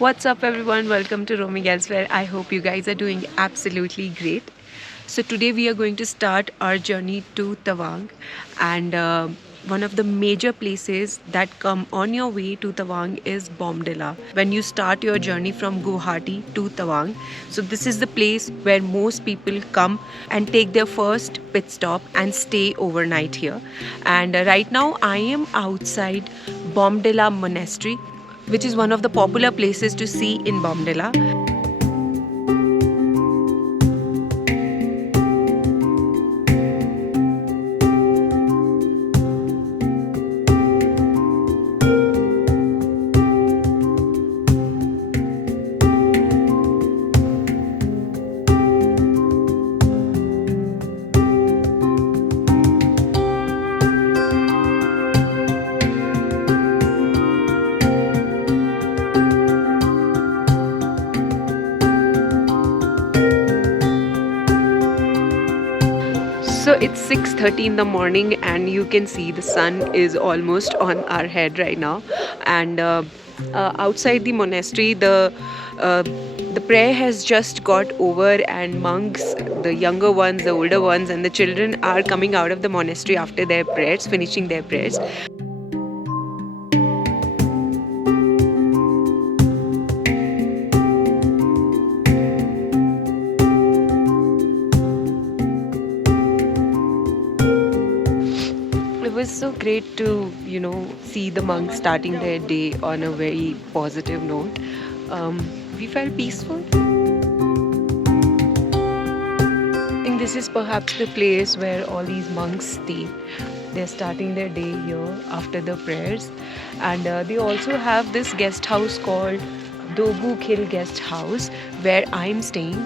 What's up, everyone? Welcome to Roaming Elsewhere. I hope you guys are doing absolutely great. So, today we are going to start our journey to Tawang, and one of the major places that come on your way to Tawang is Bomdila. When you start your journey from Guwahati to Tawang, so this is the place where most people come and take their first pit stop and stay overnight here. And right now, I am outside Bomdila Monastery, which is one of the popular places to see in Bomdila. So it's 6:30 in the morning, and you can see the sun is almost on our head right now. And outside the monastery, the prayer has just got over, and monks, the younger ones, the older ones, and the children are coming out of the monastery after their prayers, finishing their prayers. It was so great to, see the monks starting their day on a very positive note. We felt peaceful. I think this is perhaps the place where all these monks stay. They're starting their day here after the prayers, and they also have this guest house called Dogu Khil Guest House where I'm staying.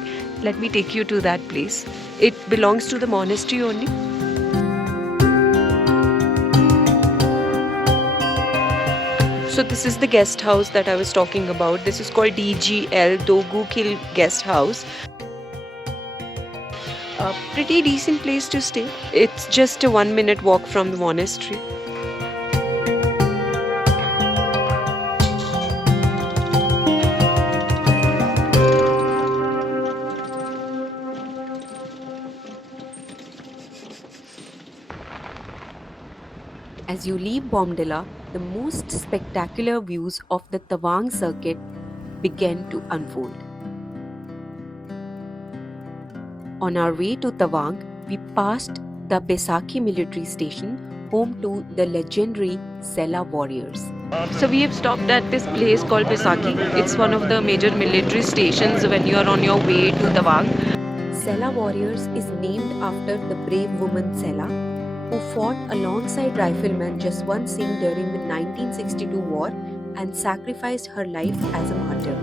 Let me take you to that place. It belongs to the monastery only. So this is the guest house that I was talking about. This is called DGL, Dogu Khil Guest House. A pretty decent place to stay. It's just a 1-minute walk from the monastery. As you leave Bomdila, the most spectacular views of the Tawang circuit began to unfold. On our way to Tawang, we passed the Baisakhi military station, home to the legendary Sela warriors. So we have stopped at this place called Baisakhi. It's one of the major military stations when you are on your way to Tawang. Sela warriors is named after the brave woman Sela, who fought alongside rifleman Jaswant Singh during the 1962 war and sacrificed her life as a martyr.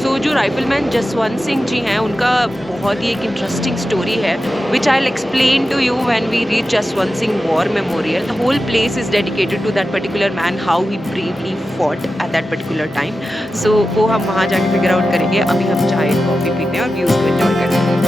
So जो rifleman Jaswant Singh ji हैं उनका बहुत ही एक interesting story है which I'll explain to you when we reach Jaswant Singh War Memorial. The whole place is dedicated to that particular man, how he bravely fought at that particular time. So वो हम वहाँ जाके figure out करेंगे. अभी हम चाय coffee पीते हैं और व्यूज़ को एंजॉय करते हैं.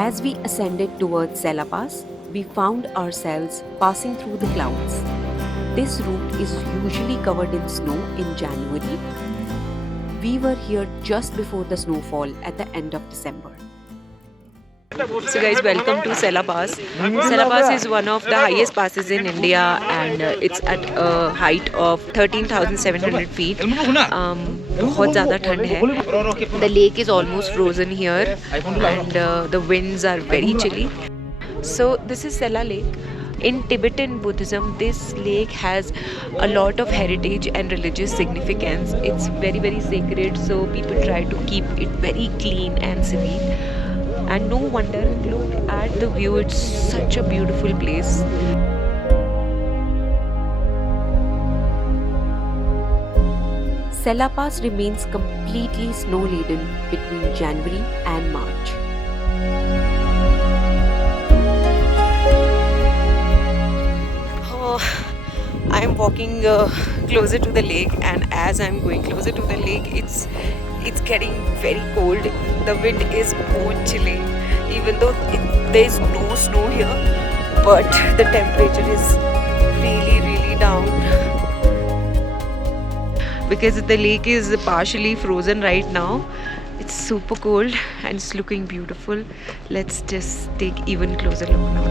As we ascended towards Sela Pass, we found ourselves passing through the clouds. This route is usually covered in snow in January. We were here just before the snowfall at the end of December. So guys, welcome to Sela Pass. Sela Pass is one of the highest passes in India, and it's at a height of 13,700 feet. बहुत ज़्यादा ठंड है. The lake is almost frozen here, and the winds are very chilly. So this is Sela Lake. In Tibetan Buddhism, this lake has a lot of heritage and religious significance. It's very, very sacred, so people try to keep it very clean and serene. And no wonder, look at the view, it's such a beautiful place. Sela Pass remains completely snow-laden between January and March. I am walking closer to the lake, and as I am going closer to the lake, it's getting very cold. The wind is more chilly, even though there is no snow here. but the temperature is really down because the lake is partially frozen right now. It's super cold and it's looking beautiful. Let's just take even closer look now.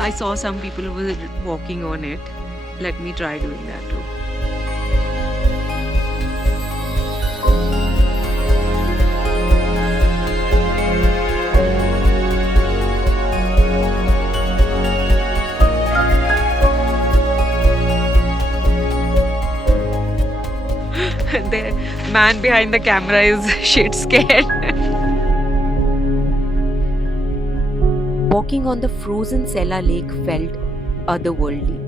I saw some people were walking on it. Let me try doing that too. The man behind the camera is shit scared. Walking on the frozen Sella Lake felt otherworldly,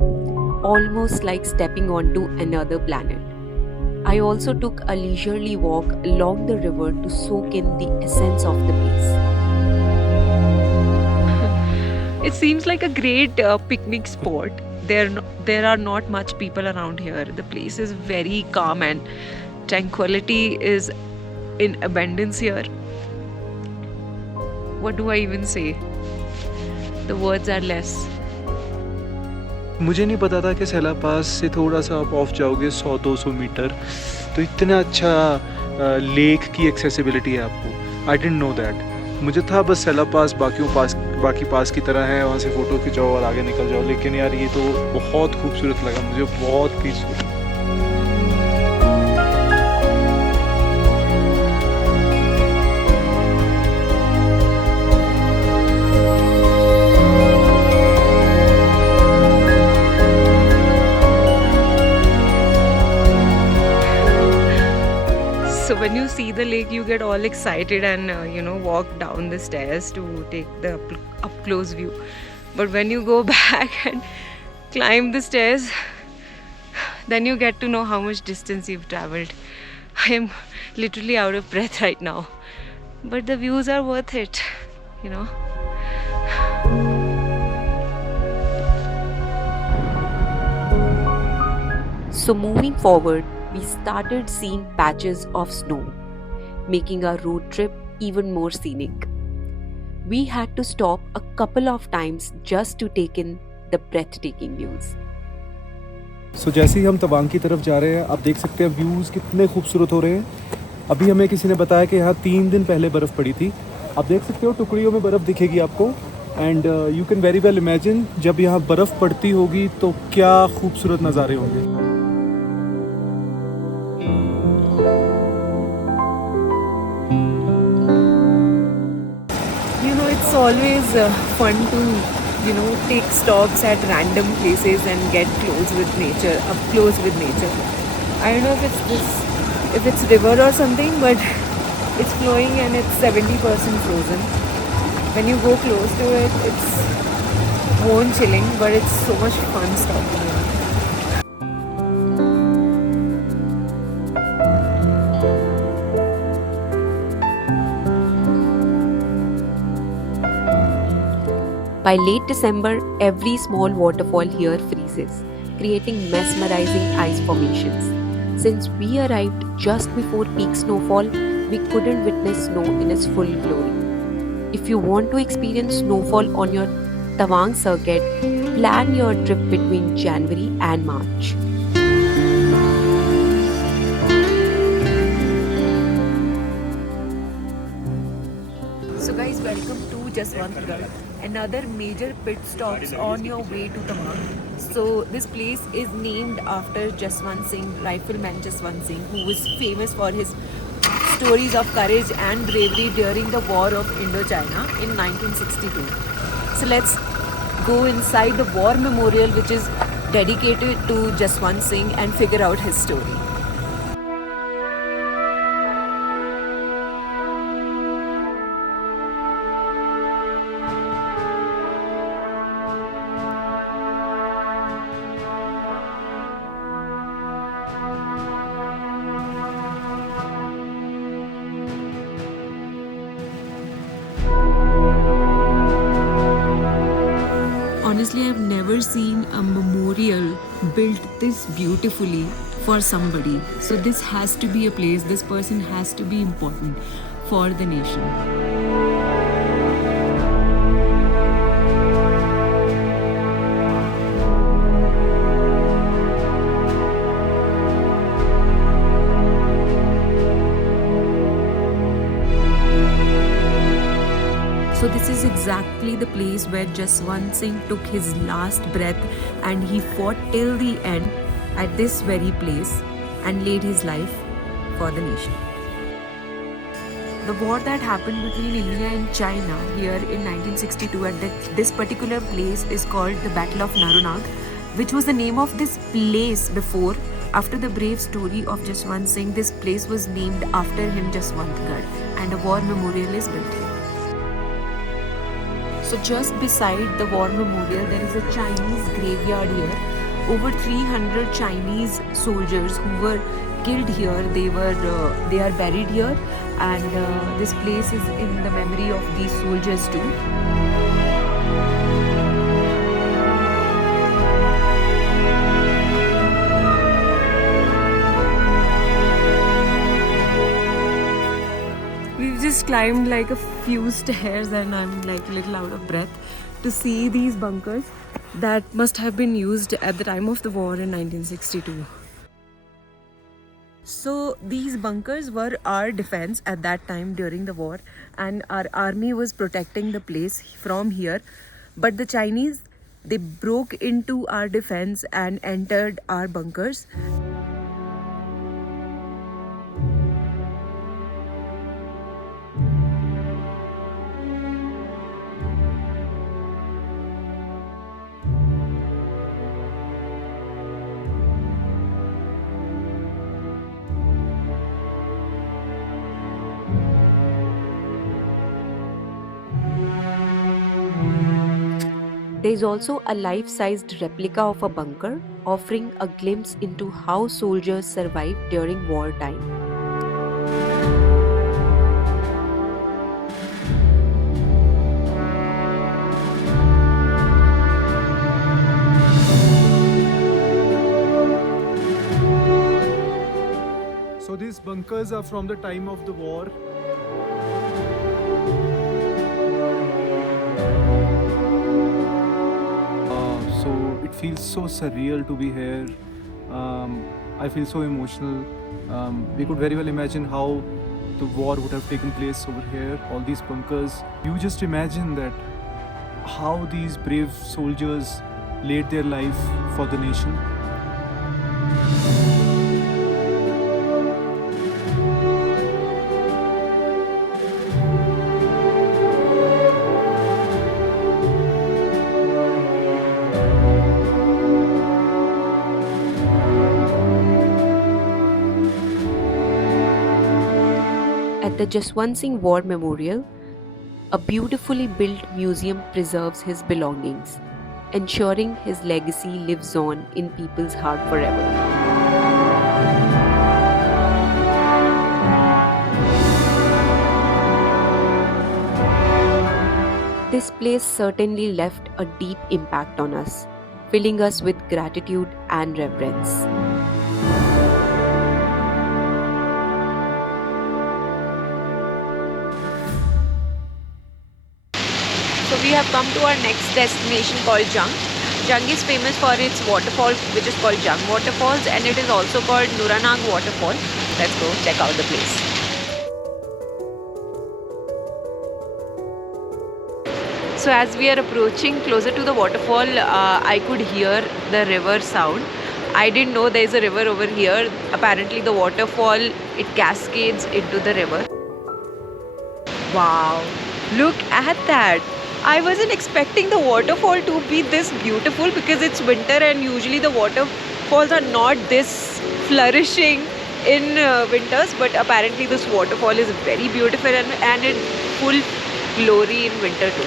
almost like stepping onto another planet. I also took a leisurely walk along the river to soak in the essence of the place. It seems like a great picnic spot. There are not much people around here. The place is very calm and tranquility is in abundance here. What do I even say? The words are less. मुझे नहीं पता था कि सेला पास से थोड़ा सा आप of जाओगे 100-200 मीटर तो इतना अच्छा लेक की एक्सेसिबिलिटी है आपको. I didn't know that. मुझे था बस सेला पास बाकी पास की तरह है, वहाँ से फ़ोटो खिंचाओ और आगे निकल जाओ. लेकिन यार ये तो बहुत खूबसूरत लगा मुझे, बहुत peaceful. So when you see the lake, you get all excited and walk down the stairs to take the up close view. But when you go back and climb the stairs, then you get to know how much distance you've traveled. I am literally out of breath right now, but the views are worth it, So moving forward, we started seeing patches of snow, making our road trip even more scenic. We had to stop a couple of times just to take in the breathtaking views. सो जैसे ही हम तवांग की तरफ जा रहे हैं, आप देख सकते हैं व्यूज़ कितने खूबसूरत हो रहे हैं. अभी हमें किसी ने बताया कि यहाँ 3 दिन पहले बर्फ़ पड़ी थी. आप देख सकते हो टुकड़ियों में बर्फ़ दिखेगी आपको. And you can very well imagine जब यहाँ बर्फ़ पड़ती होगी तो क्या खूबसूरत नज़ारे होंगे. It's always fun to take stops at random places and get up close with nature. I don't know if it's river or something, but it's flowing and it's 70% frozen. When you go close to it, it's bone chilling, but it's so much fun stopping here. By late December, every small waterfall here freezes, creating mesmerizing ice formations. Since we arrived just before peak snowfall, we couldn't witness snow in its full glory. If you want to experience snowfall on your Tawang circuit, plan your trip between January and March. So guys, welcome to Jaswantgarh, another major pit stops on your way to Tawang. So this place is named after Jaswant Singh, rifleman Jaswant Singh, who was famous for his stories of courage and bravery during the War of Indochina in 1962. So let's go inside the war memorial, which is dedicated to Jaswant Singh, and figure out his story. Honestly, I've never seen a memorial built this beautifully for somebody. So this has to be a place, this person has to be important for the nation. So this is exactly the place where Jaswant Singh took his last breath, and he fought till the end at this very place and laid his life for the nation. The war that happened between India and China here in 1962 at this particular place is called the Battle of Narunag, which was the name of this place before. After the brave story of Jaswant Singh, this place was named after him, Jaswantgarh, and a war memorial is built here. So just beside the war memorial, there is a Chinese graveyard here. Over 300 Chinese soldiers who were killed here, they are buried here, and this place is in the memory of these soldiers too. We've just climbed like a few stairs and I'm like a little out of breath to see these bunkers that must have been used at the time of the war in 1962. So these bunkers were our defense at that time during the war, and our army was protecting the place from here. But the Chinese, they broke into our defense and entered our bunkers. There is also a life-sized replica of a bunker, offering a glimpse into how soldiers survived during wartime. So these bunkers are from the time of the war. So it feels so surreal to be here. I feel so emotional. We could very well imagine how the war would have taken place over here, all these bunkers. You just imagine that how these brave soldiers laid their life for the nation. At the Jaswant Singh War Memorial, a beautifully built museum preserves his belongings, ensuring his legacy lives on in people's heart forever. This place certainly left a deep impact on us, filling us with gratitude and reverence. So we have come to our next destination called Jung. Jung is famous for its waterfall, which is called Jung Waterfalls, and it is also called Nuranag Waterfall. Let's go check out the place. So as we are approaching closer to the waterfall, I could hear the river sound. I didn't know there is a river over here. Apparently the waterfall, it cascades into the river. Wow, look at that. I wasn't expecting the waterfall to be this beautiful because it's winter and usually the waterfalls are not this flourishing in winters, but apparently this waterfall is very beautiful and in full glory in winter too.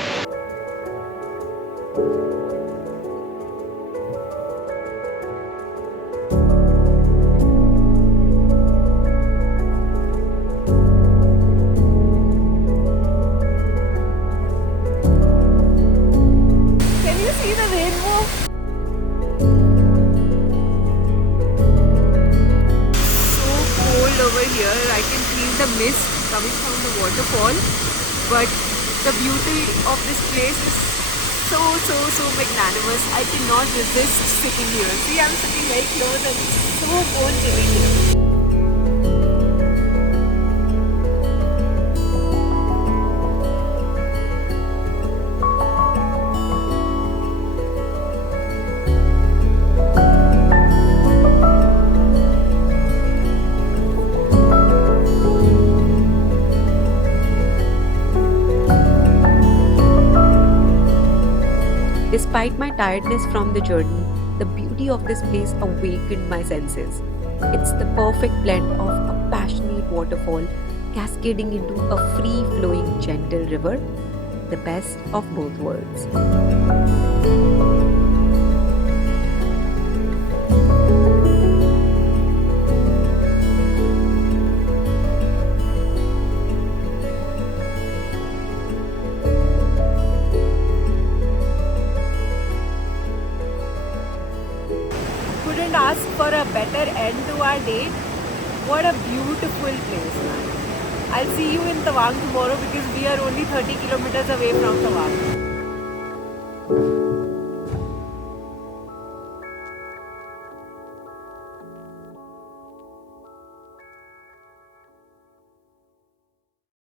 can feel the mist coming from the waterfall, but the beauty of this place is so magnanimous. I cannot resist sitting here. See, I'm sitting very close and it's so bone chilling here. Despite my tiredness from the journey, the beauty of this place awakened my senses. It's the perfect blend of a passionate waterfall cascading into a free flowing, gentle river, the best of both worlds. Couldn't ask for a better end to our day. What a beautiful place, man. I'll see you in Tawang tomorrow because we are only 30 kilometers away from Tawang.